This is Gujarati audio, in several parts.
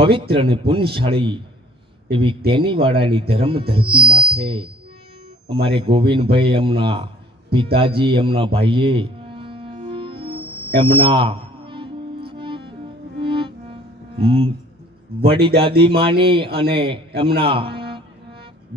પવિત્ર અને પુણ્યશાળી એવી તેની વાડાની ધર્મ ધરતી માથે અમારે ગોવિંદભાઈ એમના પિતાજી એમના ભાઈએ એમના વડી દાદી માની અને એમના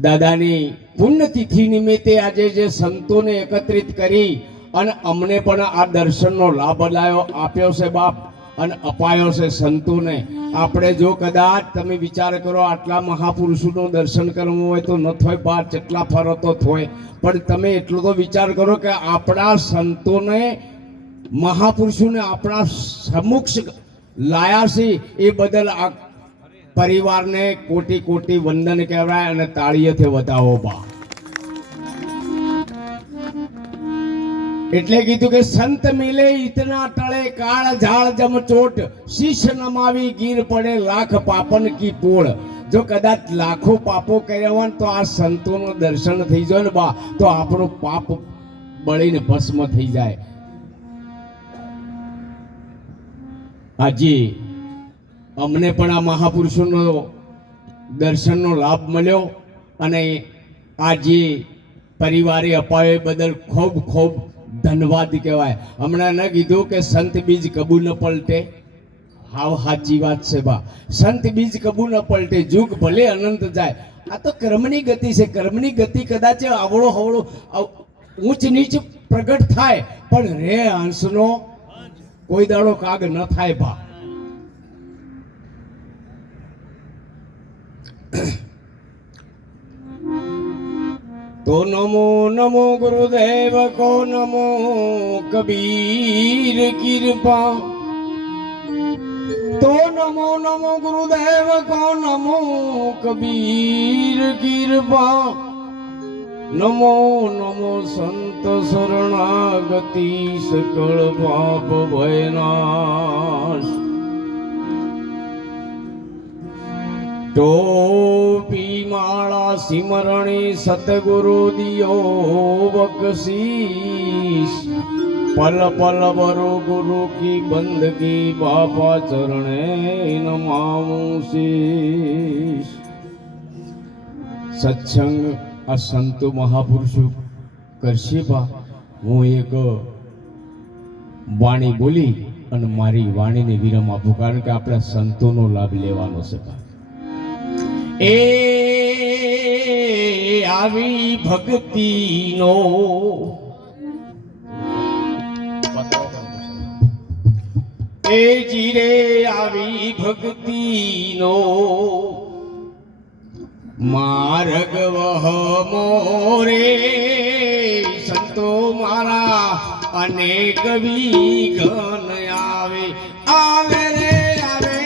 દાદાની પુણ્યતિથિ નિમિત્તે આજે જે સંતોને એકત્રિત કરી અને અમને પણ આ દર્શનનો લાભ આપ્યો છે બાપ અને અપાયો છે સંતોને. આપણે જો કદાચ તમે વિચાર કરો આટલા મહાપુરુષોનું દર્શન કરવું હોય તો ન થાય બા, કેટલા ફરો તો થાય, પણ તમે એટલો તો વિચાર કરો કે આપણા સંતોને મહાપુરુષોને આપણા સમક્ષ લાયા છે એ બદલ આ પરિવારને કોટી કોટી વંદન કહેવાય અને તાળીઓથી વધાવો બા. એટલે કીધું કે સંત મિલે ઇતના ટળે કાળ ઝાડ જમ ચોટ, શીશ નમાવી ગીર પડે લાખ પાપન કી પોળ. જો કદાચ લાખો પાપો કર્યા હોય તો આ સંતોનું દર્શન થઈ જાય ને બા, તો આપણો પાપ બળીને ભસ્મ થઈ જાય. આજે અમને પણ આ મહાપુરુષોનો દર્શનનો લાભ મળ્યો અને આજે પરિવારે અપાવે બદલ ખૂબ ખૂબ ધન્યવાદ કહેવાય. હમણાં ન કીધું કે સંત બીજ કબૂ ન પલટે, હાવ સાચી વાત છે બા. સંત બીજ કબૂ ન પલટે, જુગ ભલે અનંત જાય. આ તો કર્મની ગતિ છે. કર્મની ગતિ કદાચ આવડો હવળો ઊંચ નીચ પ્રગટ થાય પણ રે હંસનો કોઈ દાડો કાગ ન થાય બા. તો નમો નમો ગુરુદેવ કો નમો કબીર કૃપા. તો નમો નમો ગુરુદેવ કો નમો કબીર કૃપા. નમો નમો સંત શરણાગતિ સકળ પાપ ભયનાશ. ટોપી માળા સિમરણી સતગુરુ દિયો બક્ષીસ. પલ પલ બરો ગુરુ કી બંદગી બાપા ચરણે નમાવું શીશ. સત્સંગ આ સંતો મહાપુરુષો કરશે બા. હું એક વાણી બોલી અને મારી વાણીને વિરામ આપું, કારણ કે આપણા સંતોનો લાભ લેવાનો છે બા. એ આવી ભક્તિનો એ જીરે આવી ભક્તિનો માર્ગ વહમો રે. સંતો મારા અનેક વિઘ્ન આવે આવે રે આવે.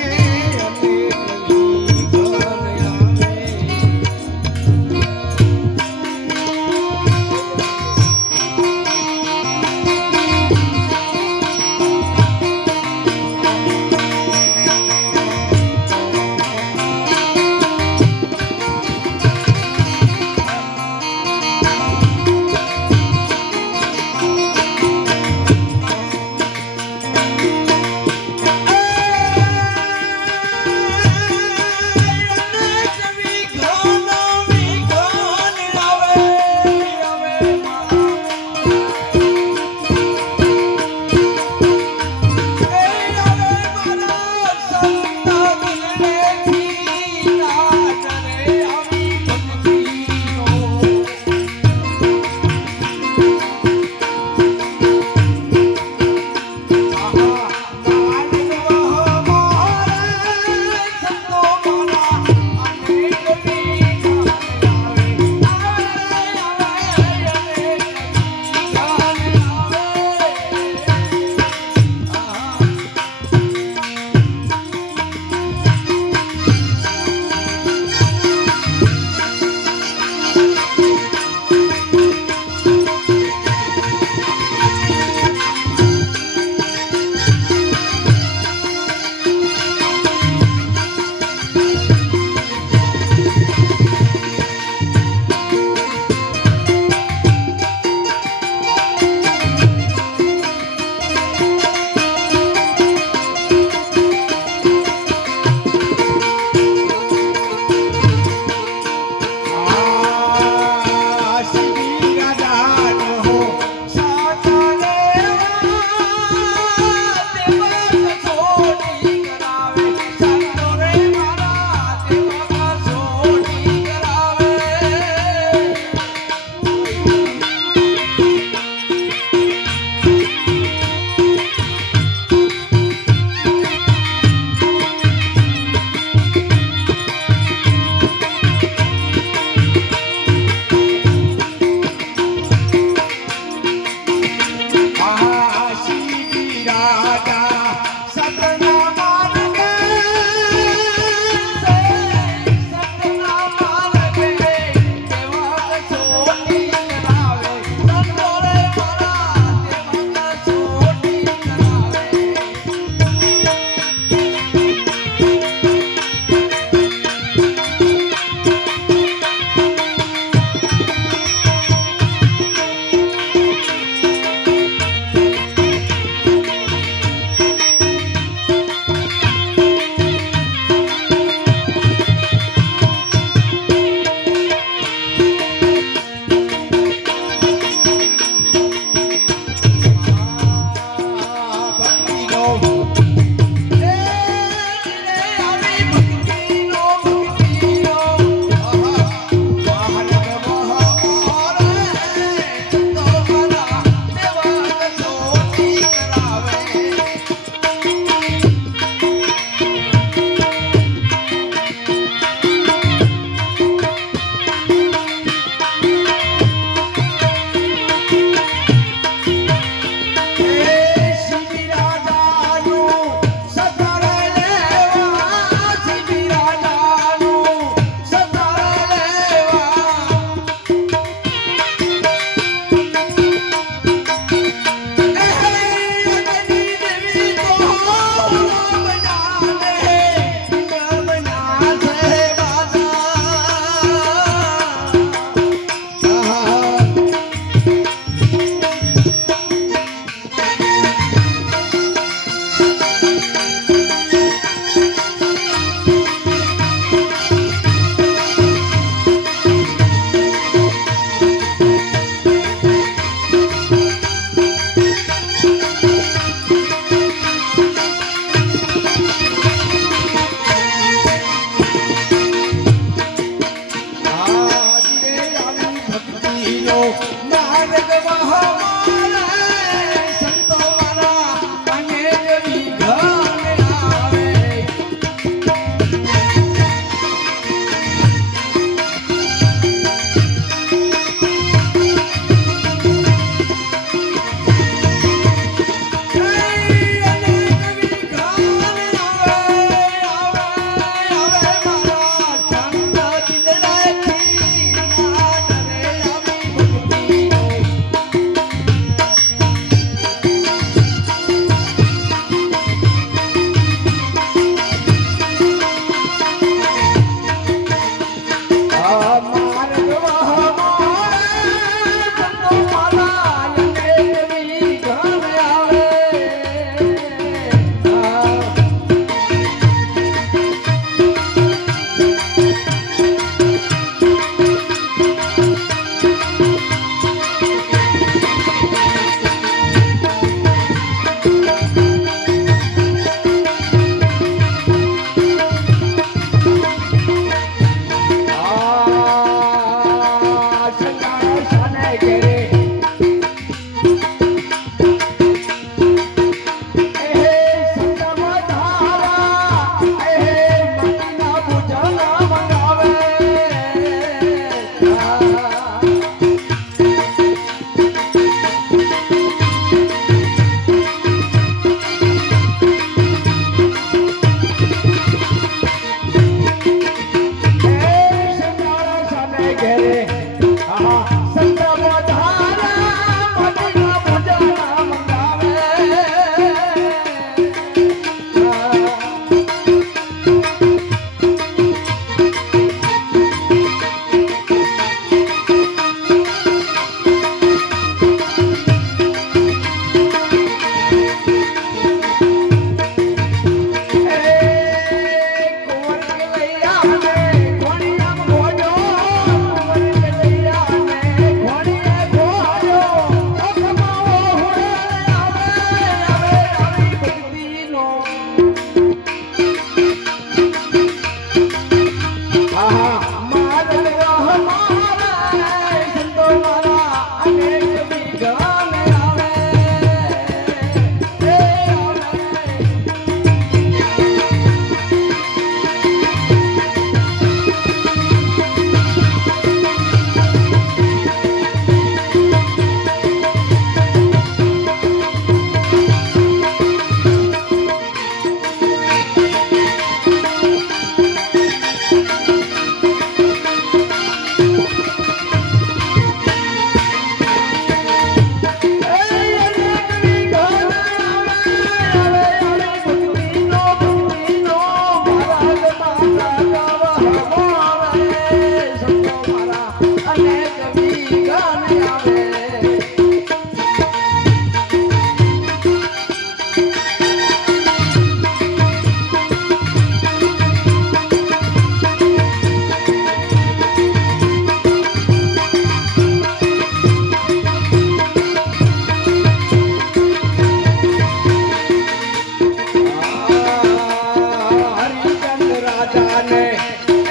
રાજાને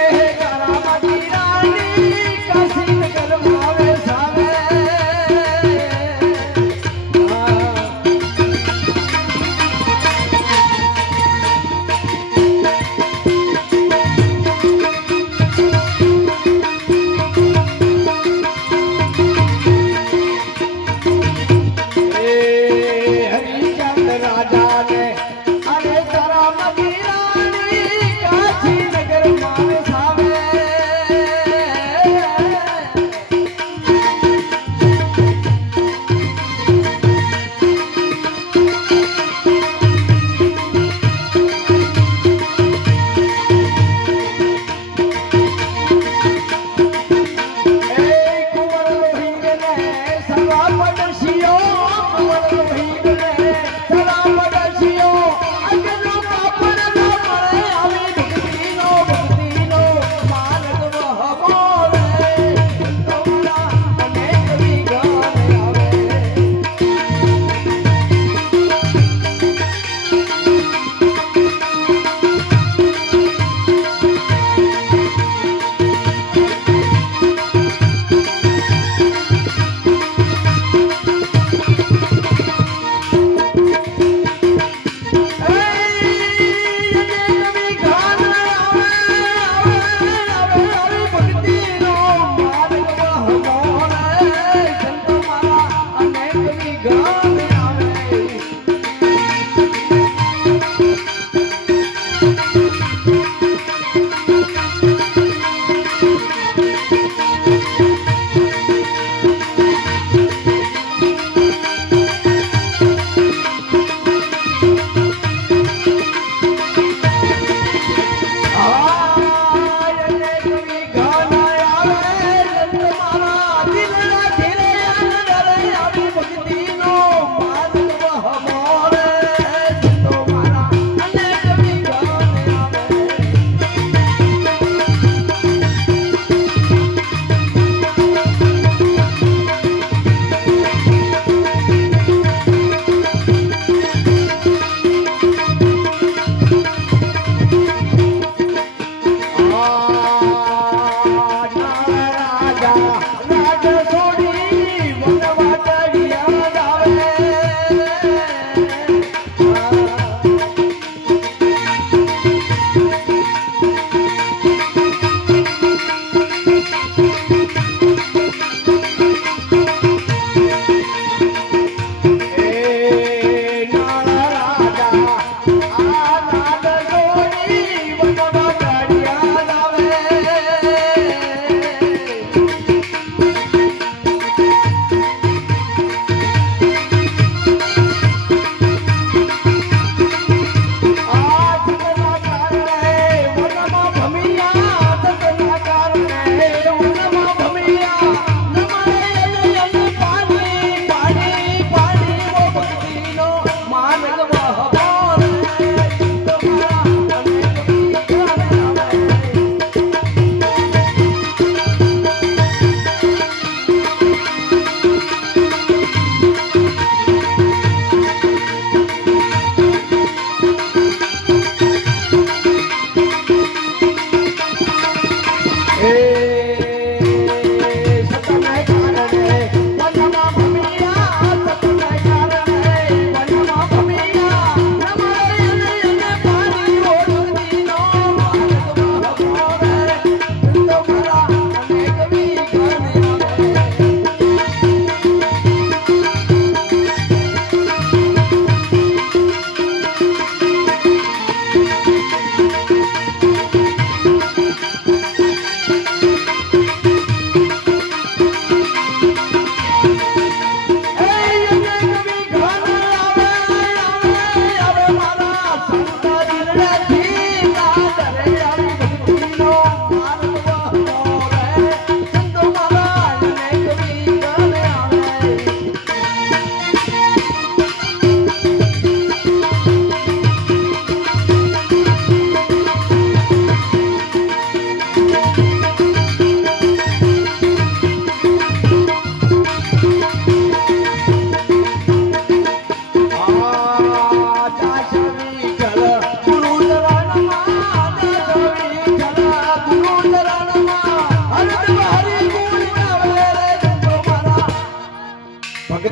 એ કરામતી રાણી કાશીનગર માવે સાવે હરિચંદ રાજાને અરે કરામતી રાણી કાશીનગર માવે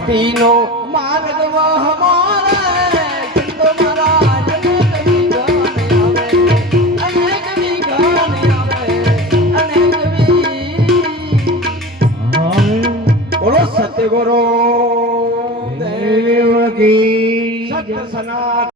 ભક્તિનો